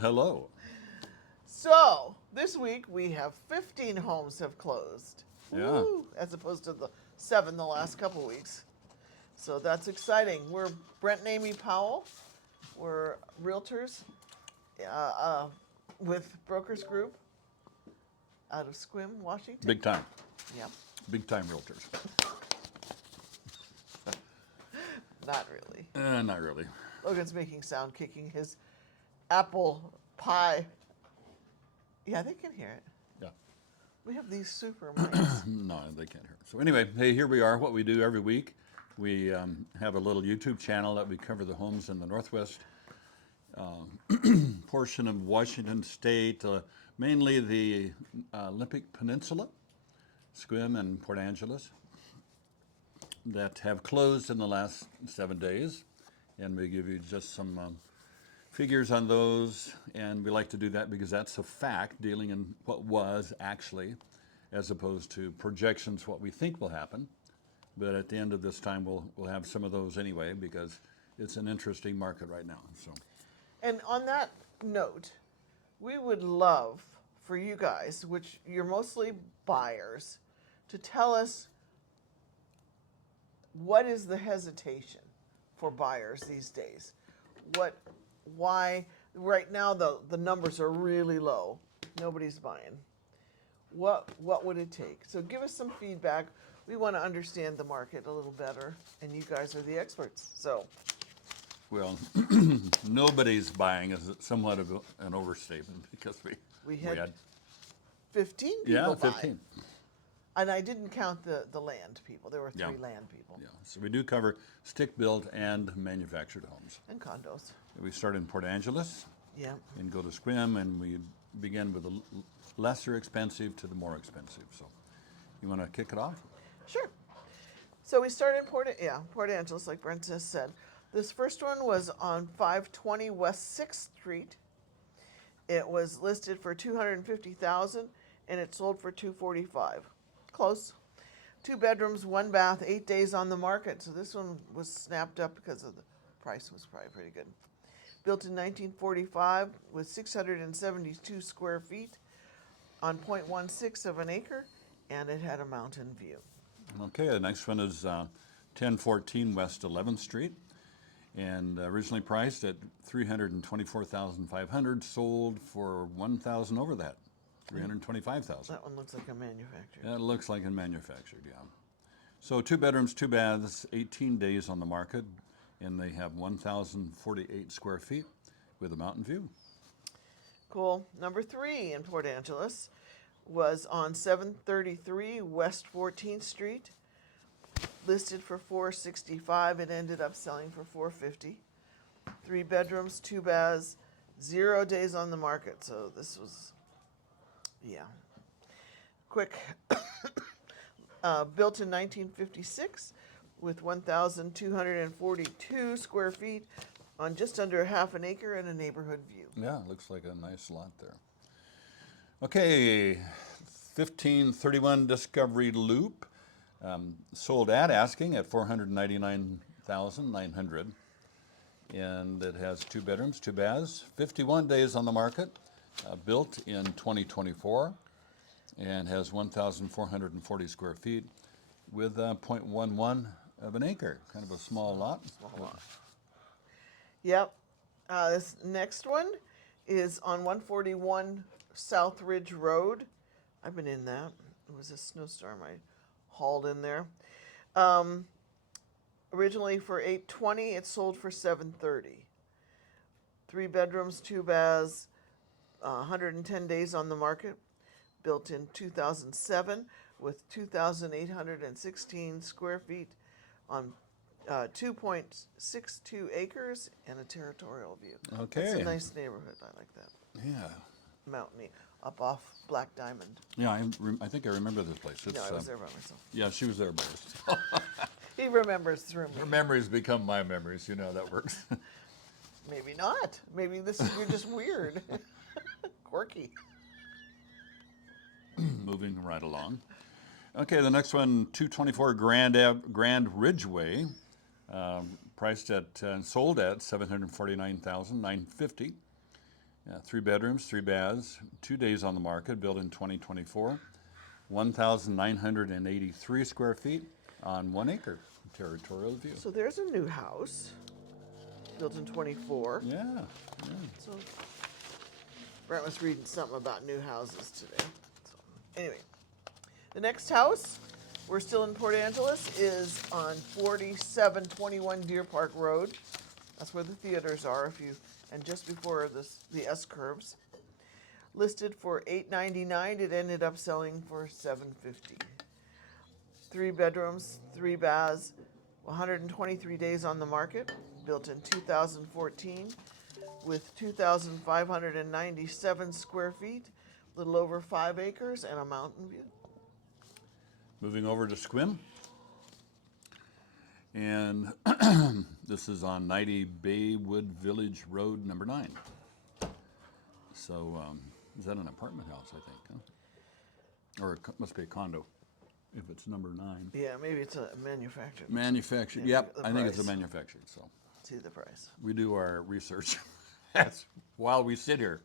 hello. So, this week we have 15 homes have closed. Yeah. Woo, as opposed to the 7 the last couple weeks. So that's exciting. We're Brent and Amy Powell. We're realtors with Brokers Group out of Sequim, Washington. Big time. Yeah, Big time realtors. not really. Not really. Logan's making sound, kicking his apple pie. Yeah, they can hear it. Yeah. We have these super mics. No, they can't hear. So anyway, hey, here we are. What we do every week, we have a little YouTube channel that we cover the homes in the Northwest portion of Washington State, mainly the Olympic Peninsula, Sequim and Port Angeles, that have closed in the last 7 days. And we give you just some figures on those. And we like to do that because that's a fact, dealing in what was actually, as opposed to projections, what we think will happen. But at the end of this time, we'll have some of those anyway, because it's an interesting market right now. So. And on that note, we would love for you guys, which you're mostly buyers, to tell us what is the hesitation for buyers these days? Why, right now the numbers are really low. Nobody's buying. What would it take? So give us some feedback. We want to understand the market a little better, and you guys are the experts. So. Well, nobody's buying is somewhat of an overstatement, because we had 15 people yeah, buy. 15. And I didn't count the land people. There were 3 land people. Yeah, so we do cover stick-built and manufactured homes. And condos. We start in Port Angeles. Yeah. And go to Sequim, and we begin with the lesser expensive to the more expensive. So, you want to kick it off? Sure. So we started in Port Angeles, like Brent just said. This first one was on 520 West 6th Street. It was listed for $250,000, and it sold for $245,000. Close. 2 bedrooms, 1 bath, 8 days on the market. So this one was snapped up because of the price was probably pretty good. Built in 1945 with 672 square feet on 0.16 of an acre, and it had a mountain view. Okay, the next one is 1014 West 11th Street. And originally priced at $324,500, sold for $1,000 over that, $325,000. That one looks like a manufactured. That looks like a manufactured, yeah. So 2 bedrooms, 2 baths, 18 days on the market, and they have 1,048 square feet with a mountain view. Cool. Number 3 in Port Angeles was on 733 West 14th Street. Listed for $465,000. It ended up selling for $450,000. 3 bedrooms, 2 baths, 0 days on the market. So this was, quick. Built in 1956 with 1,242 square feet on just under half an acre and a neighborhood view. Yeah, looks like a nice lot there. Okay, 1531 Discovery Loop. Sold at asking at $499,900, and it has 2 bedrooms, 2 baths, 51 days on the market, built in 2024, and has 1,440 square feet with 0.11 of an acre, kind of a small lot. Yep. This next one is on 141 South Ridge Road. I've been in that. It was a snowstorm. I hauled in there. Originally for $820,000, it sold for $730,000. 3 bedrooms, 2 baths, 110 days on the market. Built in 2007 with 2,816 square feet on 2.62 acres and a territorial view. Okay. It's a nice neighborhood. I like that. Yeah. Mountainy, up off Black Diamond. Yeah, I think I remember this place. No, I was there by myself. Yeah, she was there by herself. He remembers through me. Her memories become my memories. You know how that works. Maybe not. Maybe you're just weird. Quirky. Moving right along. Okay, the next one, 224 Grand Ridgeway, priced at sold at $749,950, 3 bedrooms, 3 baths, 2 days on the market, built in 2024. 1,983 square feet on 1 acre, territorial view. So there's a new house built in 24. Yeah, yeah. So Brent was reading something about new houses today. So anyway, the next house, we're still in Port Angeles, is on 4721 Deer Park Road. That's where the theaters are, and just before the S curves. Listed for $899, it ended up selling for $750. 3 bedrooms, 3 baths, 123 days on the market, built in 2014, with 2,597 square feet, a little over 5 acres, and a mountain view. Moving over to Sequim. And this is on 90 Baywood Village Road, number 9. So, is that an apartment house, I think, huh? Or it must be a condo, if it's number 9. Yeah, maybe it's a manufactured. Manufactured, Yeah, yep, the I think it's a price. manufactured, so. See the price. We do our research That's while we sit here.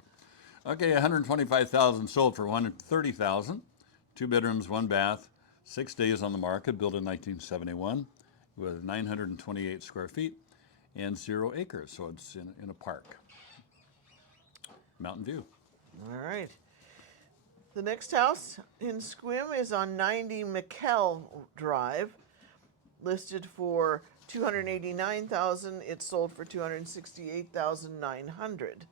Okay, 125,000 sold for 130,000. 2 bedrooms, 1 bath, 6 days on the market, built in 1971, with 928 square feet and 0 acres, so it's in a park. Mountain View. All right. The next house in Sequim is on 90 McKell Drive, listed for $289,000. It sold for $268,900.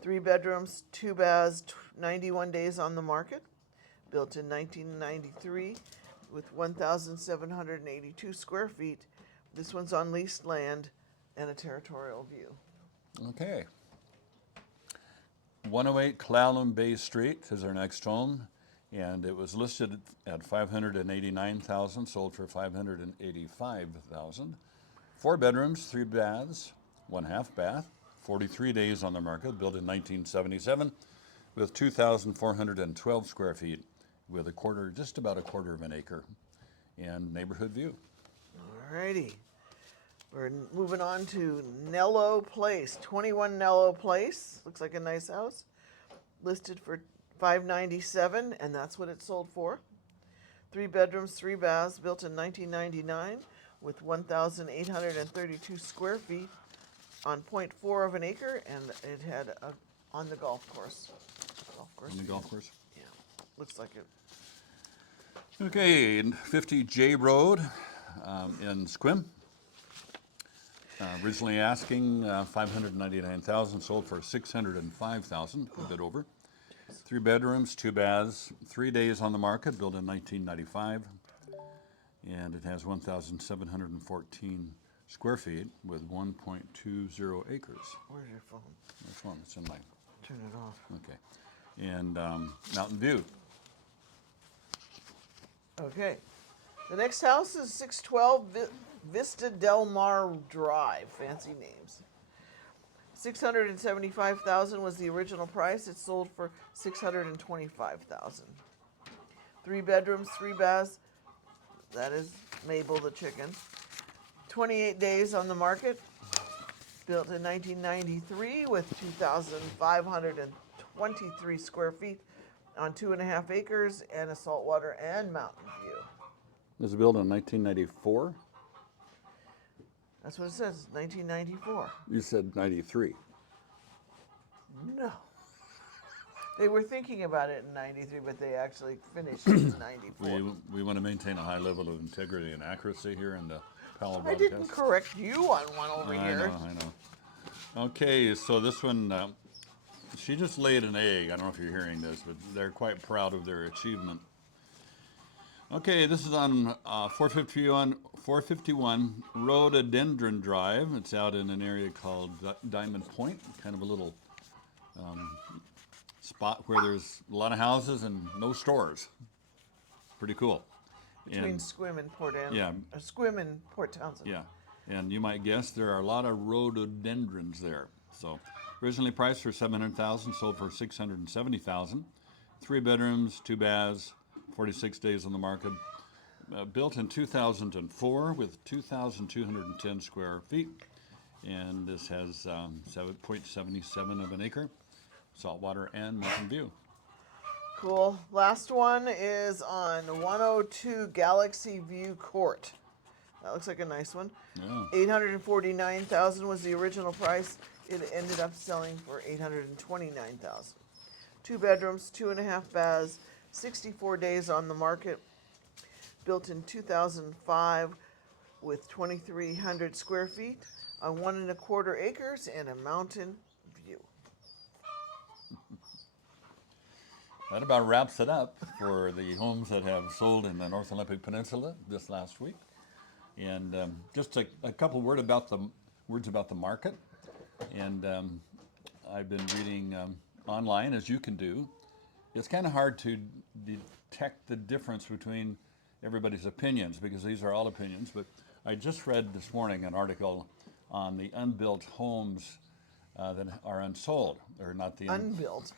3 bedrooms, 2 baths, 91 days on the market. Built in 1993 with 1,782 square feet. This one's on leased land and a territorial view. Okay. 108 Clallam Bay Street is our next home, and it was listed at $589,000, sold for $585,000. 4 bedrooms, 3 baths, 1 half bath, 43 days on the market, built in 1977, with 2,412 square feet, with just about a quarter of an acre, and neighborhood view. All righty. We're moving on to Nello Place, 21 Nello Place. Looks like a nice house. Listed for $597, and that's what it sold for. 3 bedrooms, 3 baths, built in 1999, with 1,832 square feet on 0.4 of an acre, and it had on the golf course. On the golf course? Yeah, looks like it. Okay, 50 J Road in Sequim. Originally asking $599,000, sold for $605,000, a bit over. 3 bedrooms, 2 baths, 3 days on the market, built in 1995, and it has 1,714 square feet with 1.20 acres. Where's your phone? My phone, it's in my. Turn it off. Okay, and Mountain View. Okay. The next house is 612 Vista Del Mar Drive. Fancy names. $675,000 was the original price. It sold for $625,000. 3 bedrooms, 3 baths. That is Mabel the chicken. 28 days on the market. Built in 1993 with 2,523 square feet on 2.5 acres and a saltwater and mountain view. It was built in 1994. That's what it says, 1994. You said 93. No. They were thinking about it in 93, but they actually finished it in 94. We want to maintain a high level of integrity and accuracy here in the Powell I broadcast. didn't correct you on one over here. I know. Okay, so this one, she just laid an egg. I don't know if you're hearing this, but they're quite proud of their achievement. Okay, this is on 451 Rhododendron Drive. It's out in an area called Diamond Point, kind of a little spot where there's a lot of houses and no stores. Pretty cool. Between Sequim and Port Angeles. Yeah. Sequim and Port Townsend. Yeah, and you might guess there are a lot of rhododendrons there. So, originally priced for $700,000, sold for $670,000. 3 bedrooms, 2 baths, 46 days on the market. Built in 2004 with 2,210 square feet And this has 7.77 of an acre, saltwater and mountain view. Cool. Last one is on 102 Galaxy View Court. That looks like a nice one. Yeah. 849,000 was the original price. It ended up selling for 829,000. 2 bedrooms, 2.5 baths, 64 days on the market. Built in 2005 with 2,300 square feet on 1.25 acres and a mountain view. That about wraps it up for the homes that have sold in the North Olympic Peninsula this last week. And just a couple words about the market. And I've been reading online, as you can do. It's kind of hard to detect the difference between everybody's opinions, because these are all opinions. But I just read this morning an article on the unbuilt homes that are unsold, or not the Unbuilt.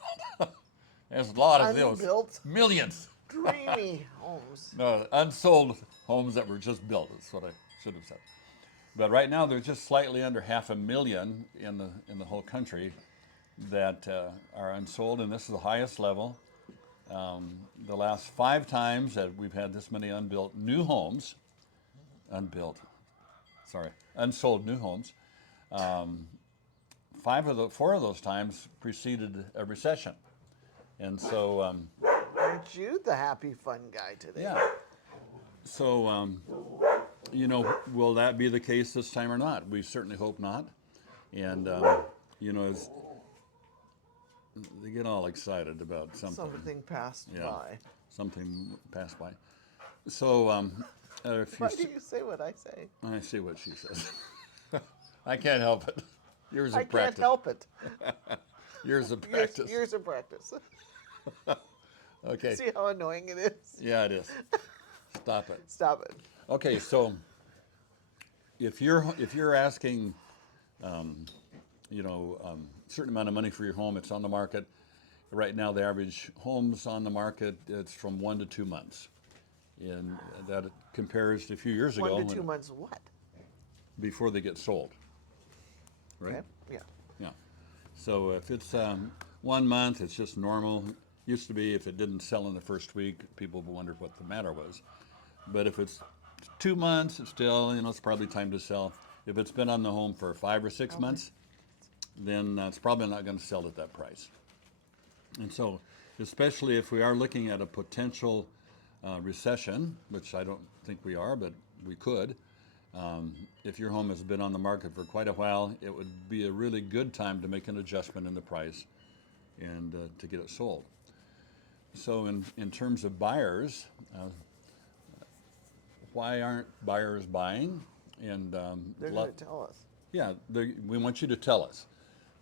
There's a lot of those. Unbuilt. Millions. Dreamy homes. No, unsold homes that were just built. That's what I should have said. But right now, there's just slightly under 500,000 in the whole country that are unsold, and this is the highest level. The last 5 times that we've had this many unsold new homes, four of those times preceded a recession, and so Aren't you the happy, fun guy today? yeah. So will that be the case this time or not? We certainly hope not. And as they get all excited about something. Something passed Yeah. by. Something passed by. So if Why do you say what I say? I see what she says. I can't help it. Years of I practice. can't help it. Years of practice. Years of practice. Okay. See how annoying it is? Yeah, it is. Stop it. Stop it. Okay, so if you're asking, certain amount of money for your home, it's on the market. Right now, the average homes on the market, it's from 1 to 2 months, and that compares to a few years ago 1 to 2 when- months what? before they get sold. Right? Okay. Yeah. Yeah. So if it's 1 month, it's just normal. Used to be if it didn't sell in the first week, people would wonder what the matter was. But if it's 2 months, it's still, it's probably time to sell. If it's been on the home for 5 or 6 months, then it's probably not going to sell at that price. And so, especially if we are looking at a potential recession, which I don't think we are, but we could, if your home has been on the market for quite a while, it would be a really good time to make an adjustment in the price and to get it sold. So in terms of buyers, why aren't buyers buying? And They're going to tell us. yeah, we want you to tell us.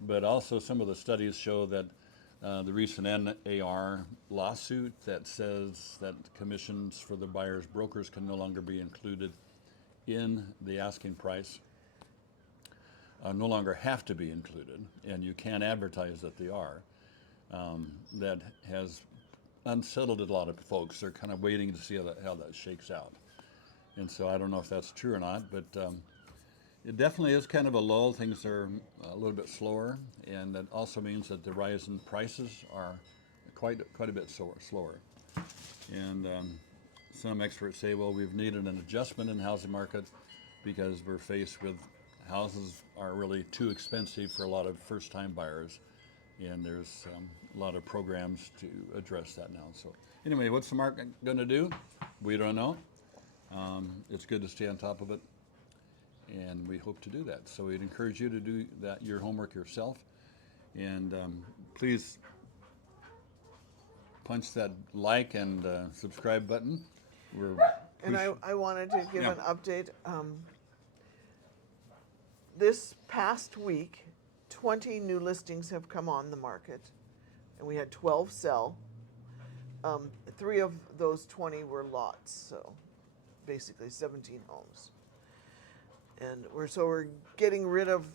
But also some of the studies show that the recent NAR lawsuit that says that commissions for the buyer's brokers can no longer be included in the asking price, no longer have to be included, and you can't advertise that they are. That has unsettled a lot of folks. They're kind of waiting to see how that shakes out. And so I don't know if that's true or not, but it definitely is kind of a lull. Things are a little bit slower, and that also means that the rise in prices are quite a bit slower. And some experts say, well, we've needed an adjustment in the housing market because we're faced with houses are really too expensive for a lot of first-time buyers, and there's a lot of programs to address that now. So anyway, what's the market going to do? We don't know. It's good to stay on top of it, and we hope to do that. So we'd encourage you to do that, your homework yourself, and please punch that like and subscribe button. And I wanted to give Yeah. an update. This past week, 20 new listings have come on the market, and we had 12 sell. 3 of those 20 were lots, so basically 17 homes. And we're getting rid of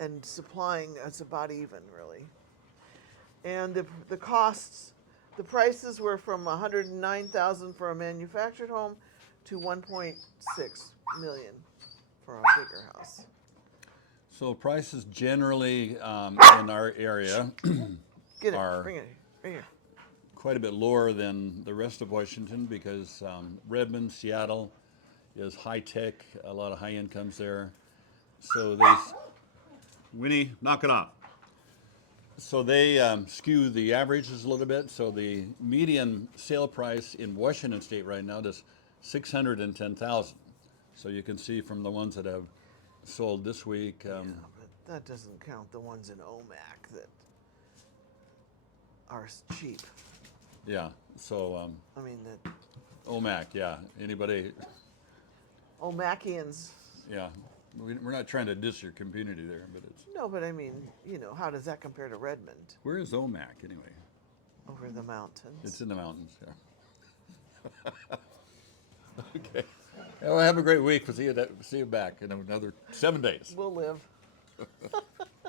and supplying. It's about even, really. And the costs, the prices were from $109,000 for a manufactured home to $1.6 million for a bigger house. So prices generally in our area Get it. are Bring it. Right here. quite a bit lower than the rest of Washington because Redmond, Seattle is high tech, a lot of high incomes there. So they, Winnie, knock it off. So they skew the averages a little bit. So the median sale price in Washington State right now is 610,000. So you can see from the ones that have sold this week. Yeah, but that doesn't count the ones in OMAC that are cheap. Yeah. So I mean, that OMAC, yeah. Anybody? OMACians. Yeah. We're not trying to diss your community there, but it's. No, but I mean, how does that compare to Redmond? Where is OMAC anyway? Over the mountains. It's in the mountains. Yeah. Okay. Well, have a great week. We'll see you back in another 7 days. We'll live.